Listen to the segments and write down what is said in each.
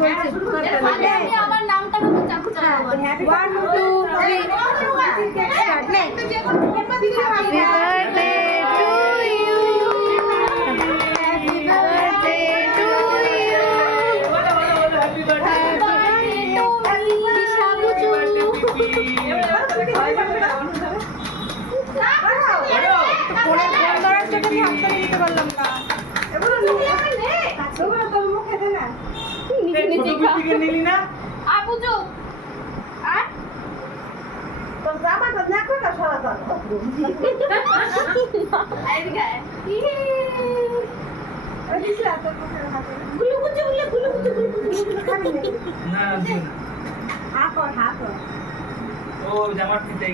আমি আমার নামটা বলতে চাচ্ছি। 1 2 3 স্টার্ট নে। Happy birthday to you, happy birthday to you, happy birthday to Shabuju. Phone ধরার জন্য আমি হাততালি দিতে পারলাম না। এগুলো তোর মুখে দে না। নিজে খা। নিলি না আপু চুপ। আর তোর জামাটা দেখো না সারা দাও। এদিকে আয়। ওই দিছলা তোর মুখের হাতে। গুলু খাবি না। না দিও না। হা কর। ও জামার পিতাই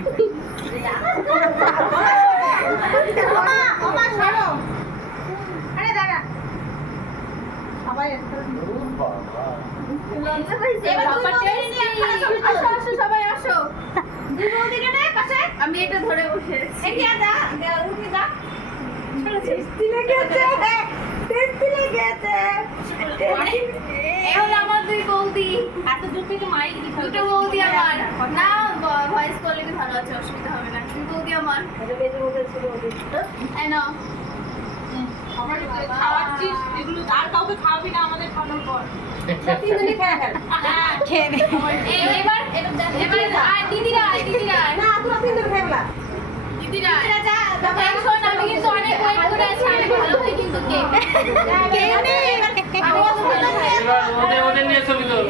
ওমা সরো। আরে দাঁড়া। সবাই একটা লজ্জা পাইছে। এবার বাবা টেস্টি। আসো আসো সবাই আসো। দুই বৌদিকে নে পাশে। আমি এটা ধরে বসে আছি। এগিয়ে যা, উঠে যা। টেস্টি লেগেছে। এই হলো আমার দুই বৌদি। এত দূর থেকে মাইক দিতে দুটো বৌদি আমার। না ভয়েস কোয়ালিটি ভালো আছে, অসুবিধা হবে না। দুই বৌদি আমার। এই নাও। আমার খাওয়াচ্ছিস এগুলো আর কাউকে খাওয়াবি না আমাদের খাওয়ানোর পর। তিনজনই খেয়ে ফেল। খেয়ে নে। এবার আয় দিদিরা আয়। না তোরা তিনজন খেয়ে ফেলা। দিদিরা এই শোন, আমি কিন্তু অনেক ওয়েট করে আছি। অনেক ভালো হয় কিন্তু কেক। খেয়ে নে। আমি অত ভালো খাই। এবার ওদের নিয়ে ছবি তোল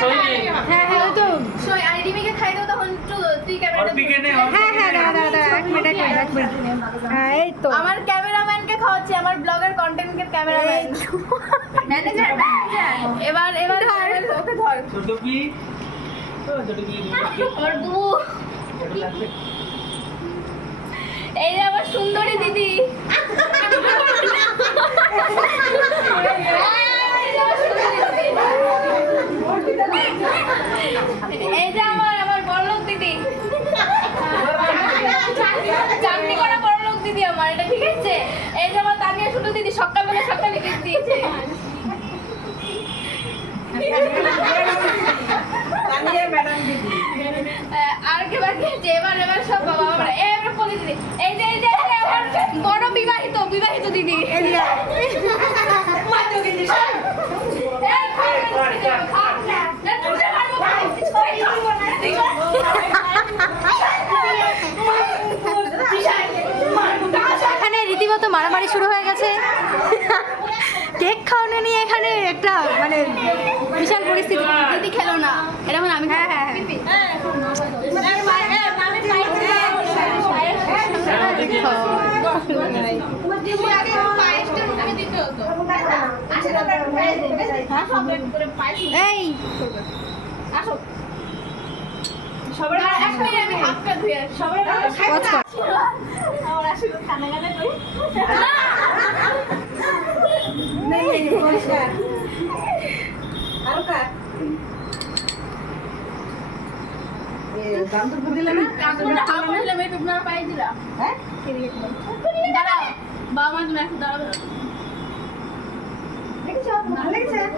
সইনি হ্যাঁ ওই তো। সই আর রিমিকে খাই দাও, তখন তুই ক্যামেরাটা অর্পিকে নে হ্যাঁ দাঁড়া এক মিনিট। হ্যাঁ এই তো। আমার ক্যামেরাম্যানকে খাওয়াচ্ছি, আমার ব্লগার কন্টেন্টের ক্যামেরাম্যান ম্যানেজার। এবার ওকে ধর। ছোট কি ছোট কি আমার বুবু। এই যে আমার সুন্দরী দিদি। এই যে আমার বড়লোক দিদি, চাকরি করা বড়লোক দিদি আমার, এটা ঠিক আছে। এই যে আমার তানিয়া ছোট দিদি, সকালে কেক দিয়েছে। আর কে বাকি আছে? এবার সব বাবা বাবা। এবার বলে দিদি, এই যে আমার বড় বিবাহিত দিদি। এখানে রীতিমতো মারামারি শুরু হয়ে গেছে। কেক খাওয়ানো নিয়ে এখানে একটা মানে বিশাল পরিস্থিতি। দিদি খেলো না, এটা মানে আমি। হ্যাঁ এই সবার এক মিনিট, আমি হাতটা ধুয়ে আসি। সবার watch কর। আমার আসলে খানা করি।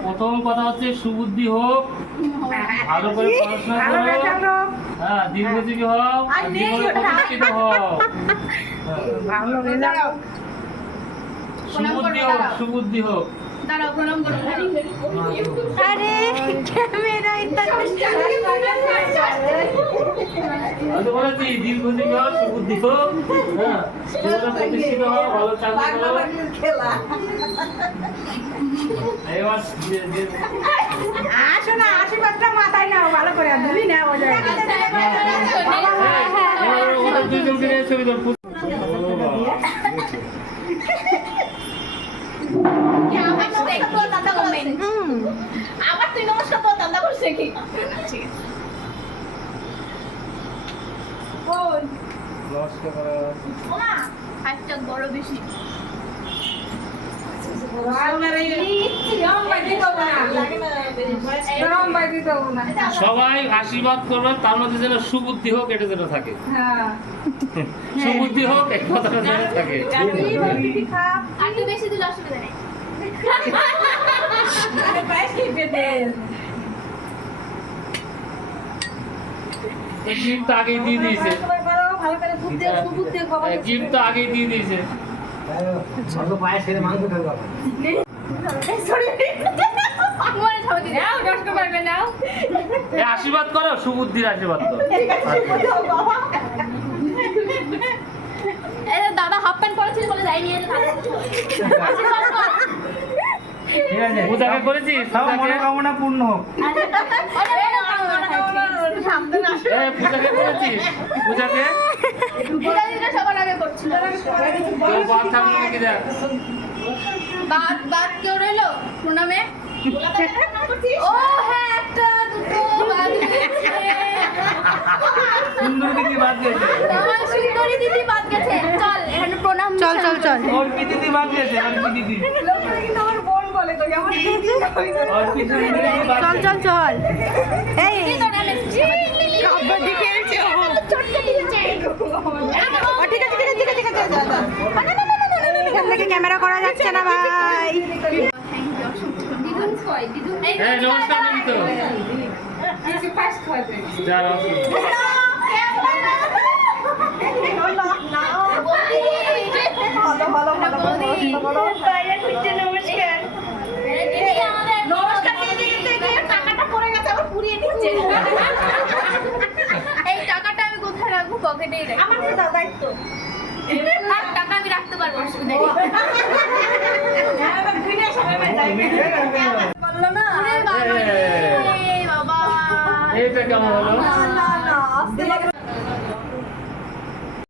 প্রথম কথা হচ্ছে সুবুদ্ধি হোক, ভালো করে পড়াশোনা করো, হ্যাঁ দীর্ঘজীবী হোক, জীবনে প্রতিষ্ঠিত হোক। সুবুদ্ধি হোক। আরে ক্যামেরা আমি বলেছি দীর্ঘজীবী হোক, সুবুদ্ধি হোক, হ্যাঁ জীবনে প্রতিষ্ঠিত হোক, ভালো চাকরি করো। এবার আসো না, আশীর্বাদটা মাথায় নাও ভালো করে, ধুলি না ওদের দুজনকে নিয়ে ছবি তোল। আবার তুই নমস্কার তো দাদা করছে কি? ঠিক আছে। ওমা হাতটা বড় বেশি। সবাই আশীর্বাদ করবে, তার মধ্যে যেন সুবুদ্ধি হোক, এটা যেন থাকে। সুবুদ্ধি হোক, এই কথাটা যেন থাকে। আর একটু বেশি দিলে অসুবিধা নেই। গিফট তো আগেই দিয়ে দিয়েছে, গিফট তো আগেই দিয়ে দিয়েছে। মনে ছবি নাও, নষ্ট করবে নাও। এই আশীর্বাদ করো, সুবুদ্ধির আশীর্বাদ করো। এই যে দাদা হাফ প্যান্ট পরেছিল বলে যাইনি, এই যে আশীর্বাদ কর। ঠিক আছে, পূজাকে করেছিস? সব পূজাকে? মনোকামনা পূর্ণ হোক। এই পূজাকে করেছিস? পূজাকে? পূজাদিটা সবার আগে করছিল। কেউ বাদ থাকলো নাকি দেখ। বাদ কেউ রইলো প্রণামে? ও হ্যাঁ, একটা দুটো বাদ গেছে। সুন্দর দিদি বাদ গেছে। আমার সুন্দরী দিদি বাদ গেছে। চল এখানে প্রণাম। চল চল চল অর্পি দিদি বাদ গেছে, অর্পি দিদি। অর্পি দিদি বাদ চল গেছে। চল চল এই ও, ঠিক আছে ঠিক আছে ঠিক আছে ঠিক আছে যা, যা। এখান থেকে ক্যামেরা করা যাচ্ছে না ভাই। এই নমস্কার নমিত। যারা এই টাকাটা আমি কোথায় রাখবো? পকেটেই রাখবো। আমার তো দায়িত্ব। টাকা আমি রাখতে পারবো, অসুবিধা নেই। ওরে বাবা রে, বাবা। এইটা কেমন হলো?